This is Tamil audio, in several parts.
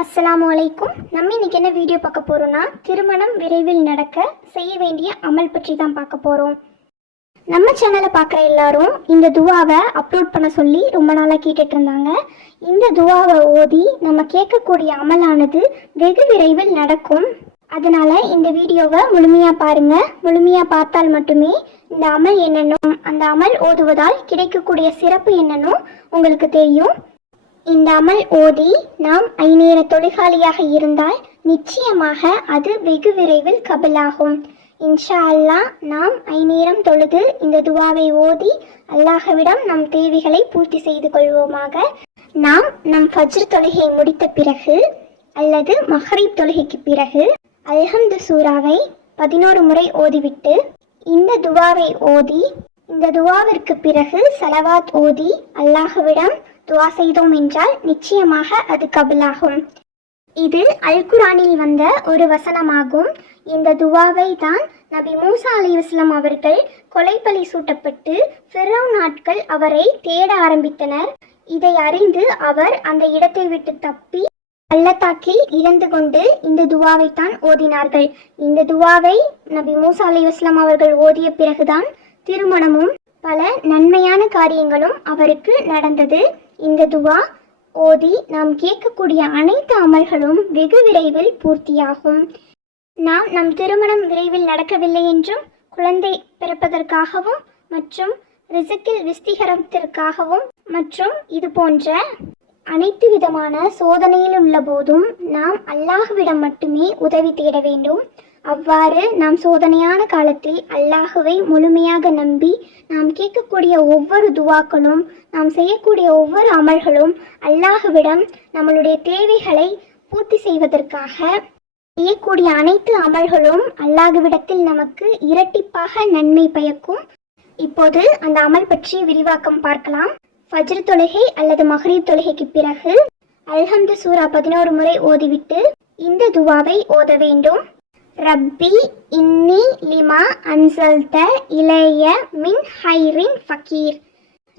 அஸ்ஸலாமு அலைக்கும். நம்ம இன்றைக்கி என்ன வீடியோ பார்க்க போகிறோன்னா திருமணம் விரைவில் நடக்க செய்ய வேண்டிய அமல் பற்றி தான் பார்க்க போகிறோம் நம்ம சேனலை பார்க்குற எல்லாரும் இந்த துவாவை அப்லோட் பண்ண சொல்லி ரொம்ப நாளாக கேட்டுட்டு இருந்தாங்க. இந்த துவாவை ஓதி நம்ம கேட்கக்கூடிய அமலானது வெகு விரைவில் நடக்கும். அதனால இந்த வீடியோவை முழுமையாக பாருங்க. முழுமையாக பார்த்தால் மட்டுமே இந்த அமல் என்னென்னும் அந்த அமல் ஓதுவதால் கிடைக்கக்கூடிய சிறப்பு என்னென்னும் உங்களுக்கு தெரியும். இந்த அமல் ஓதி நாம் ஐநேர தொழிலாளியாக இருந்தால் நிச்சயமாக அது வெகு விரைவில் கபலாகும். இன்ஷா அல்லாஹ் நாம் ஐநேரம் தொழுது இந்த துவாவை ஓதி அல்லாஹவிடம் நம் தேவைகளை பூர்த்தி செய்து கொள்வோமாக. நாம் நம் ஃபஜ்ர் தொழுகை முடித்த பிறகு அல்லது மஹரீப் தொழுகைக்கு பிறகு அல்ஹம்து சூராவை பதினோரு முறை ஓதிவிட்டு இந்த துவாவை ஓதி இந்த துவாவிற்கு பிறகு சலவாத் ஓதி அல்லாஹுவிடம் துவா செய்தோம் என்றால் நிச்சயமாக அது கபலாகும். இது அல் குரானில் வந்த ஒரு வசனமாகும். இந்த துவாவை தான் நபி மூசா அலி வஸ்லாம் அவர்கள் கொலைப்பலி சூட்டப்பட்டு ஃபெரோ நாட்கள் அவரை தேட ஆரம்பித்தனர். இதை அறிந்து அவர் அந்த இடத்தை விட்டு தப்பி பள்ளத்தாக்கில் இறந்து கொண்டு இந்த துவாவை தான் ஓதினார்கள். இந்த துவாவை நபி மூசா அலி வஸ்லாம் அவர்கள் ஓதிய பிறகுதான் திருமணமும் பல நன்மையான காரியங்களும் அவருக்கு நடந்தது. இந்த துவா ஓதி நாம் கேட்கக்கூடிய அனைத்து அமல்களும் வெகு விரைவில் பூர்த்தியாகும். நாம் நம் திருமணம் விரைவில் நடக்கவில்லை என்றும் குழந்தை பிறப்பதற்காகவும் மற்றும் ரிசக்கில் விஸ்திகரத்திற்காகவும் மற்றும் இது போன்ற அனைத்து விதமான சோதனையில் உள்ள போதும் நாம் அல்லாஹுவிடம் மட்டுமே உதவி தேட வேண்டும். அவ்வாறு நாம் சோதனையான காலத்தில் அல்லாஹுவை முழுமையாக நம்பி நாம் கேட்கக்கூடிய ஒவ்வொரு துவாக்களும் நாம் செய்யக்கூடிய ஒவ்வொரு அமல்களும் அல்லாஹுவிடம் நம்மளுடைய தேவைகளை பூர்த்தி செய்வதற்காக செய்யக்கூடிய அனைத்து அமல்களும் அல்லாஹுவிடத்தில் நமக்கு இரட்டிப்பாக நன்மை பயக்கும். இப்போது அந்த அமல் பற்றி விரிவாக்கம் பார்க்கலாம். ஃபஜ்ர் தொழுகை அல்லது மஹ்ரீப் தொழுகைக்கு பிறகு அல்ஹம்து சூரா பதினோரு முறை ஓதிவிட்டு இந்த துவாவை ஓத வேண்டும். ரப்பி இன்னி லிமா அன்சல்த இளைய மின் ஹைரின் ஃபக்கீர்.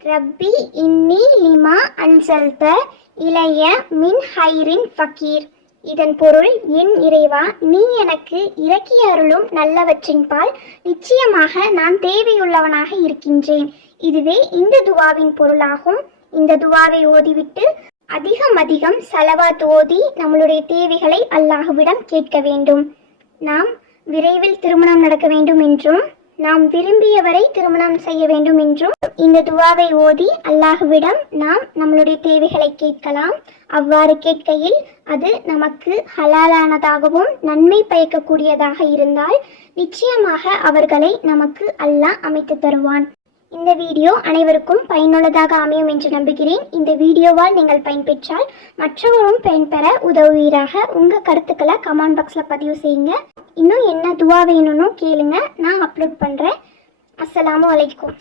ரப்பி இன்னி லிமா அன்சல்த இளைய மின் ஹைரின் ஃபக்கீர். இதன் பொருள் என் இறைவா நீ எனக்கு இறக்கிய அருளும் நல்லவற்றின் பால் நிச்சயமாக நான் தேவையுள்ளவனாக இருக்கின்றேன். இதுவே இந்த துவாவின் பொருளாகும். இந்த துவாவை ஓதிவிட்டு அதிகம் அதிகம் சலவாத் ஓதி நம்மளுடைய தேவைகளை அல்லாஹுவிடம் கேட்க வேண்டும். நாம் விரைவில் திருமணம் நடக்க வேண்டும் என்றும் நாம் விரும்பியவரை திருமணம் செய்ய வேண்டும் என்றும் இந்த துவாவை ஓதி அல்லாஹுவிடம் நாம் நம்மளுடைய தேவைகளை கேட்கலாம். அவ்வாறு கேட்கையில் அது நமக்கு ஹலாலானதாகவும் நன்மை பயக்கக்கூடியதாக இருந்தால் நிச்சயமாக அவர்களை நமக்கு அல்லாஹ் அமைத்து தருவான். இந்த வீடியோ அனைவருக்கும் பயனுள்ளதாக அமையும் என்று நம்புகிறேன். இந்த வீடியோவால் நீங்கள் பயன்பெற்றால் மற்றவரும் பயன்பெற உதவுவீராக. உங்கள் கருத்துக்களை கமெண்ட் பாக்ஸில் பதிவு செய்யுங்க. இன்னும் என்ன துவா வேணும்னு கேளுங்க. நான் அப்லோட் பண்ணுறேன் அஸ்ஸலாமு அலைக்கும்.